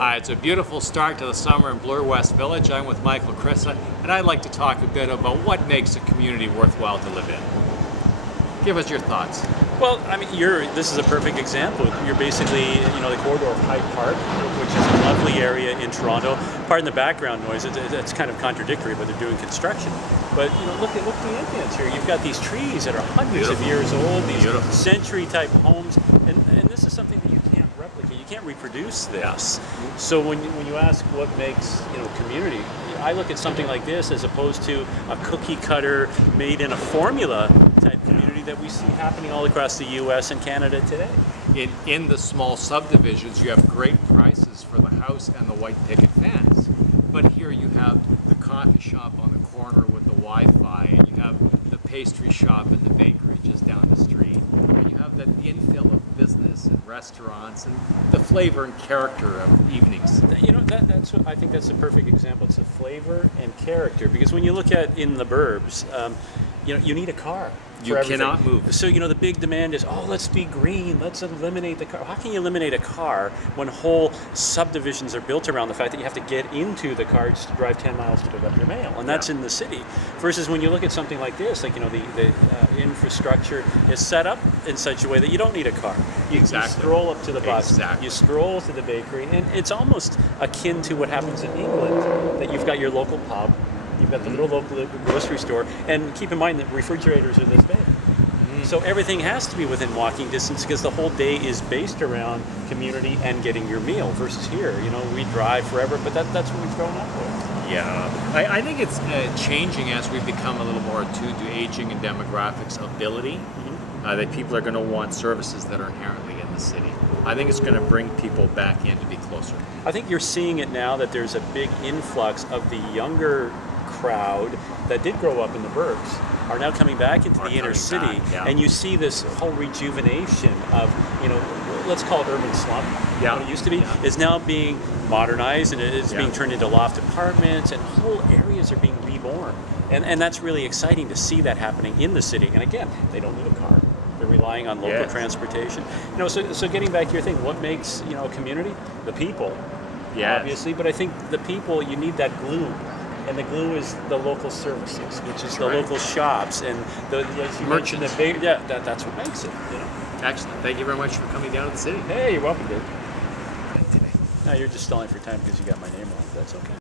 It's a beautiful start to the summer in Bloor West Village. I'm with Michael Crissa, and I'd like to talk a bit about what makes a community worthwhile to live in. Give us your thoughts. Well, I mean, this is a perfect example. You're basically, the corridor of Hyde Park, which is a lovely area in Toronto. Pardon the background noise, it's kind of contradictory, but they're doing construction. But, look at the ambience here. You've got these trees that are hundreds of years old, these century-type homes, and this is something that you can't replicate. You can't reproduce this. So when you ask what makes, community, I look at something like this as opposed to a cookie cutter made in a formula type community that we see happening all across the U.S. and Canada today. In the small subdivisions, you have great prices for the house and the white picket fence. But here you have the coffee shop on the corner with the Wi-Fi, and you have the pastry shop and the bakery just down the street. And you have that infill of business and restaurants and the flavor and character of evenings. I think that's a perfect example. It's the flavor and character, because when you look at in the burbs, you need a car. You cannot move. So, the big demand is, let's be green, let's eliminate the car. How can you eliminate a car when whole subdivisions are built around the fact that you have to get into the car just to drive 10 miles to pick up your mail? And that's in the city. Versus when you look at something like this, like, the infrastructure is set up in such a way that you don't need a car. You stroll up to the bus, you stroll to the bakery, and it's almost akin to what happens in England, that you've got your local pub, you've got the little local grocery store, and keep in mind that refrigerators are this big. So everything has to be within walking distance, because the whole day is based around community and getting your meal. Versus here, we drive forever, but that's what we've grown up with. Yeah, I think it's changing as we become a little more attuned to aging and demographics ability. That people are going to want services that are inherently in the city. I think it's going to bring people back in to be closer. I think you're seeing it now that there's a big influx of the younger crowd that did grow up in the burbs are now coming back into the inner city, and you see this whole rejuvenation of, let's call it urban slum. What it used to be is now being modernized, and it is being turned into loft apartments, and whole areas are being reborn. And that's really exciting to see that happening in the city. And again, they don't need a car. They're relying on local transportation. So getting back to your thing, what makes, a community? The people, obviously. But I think the people, you need that glue. And the glue is the local services, which is the local shops and the merchants. That's what makes it. Excellent. Thank you very much for coming down to the city. Hey, you're welcome, dude. No, you're just stalling for time because you got my name wrong. That's okay.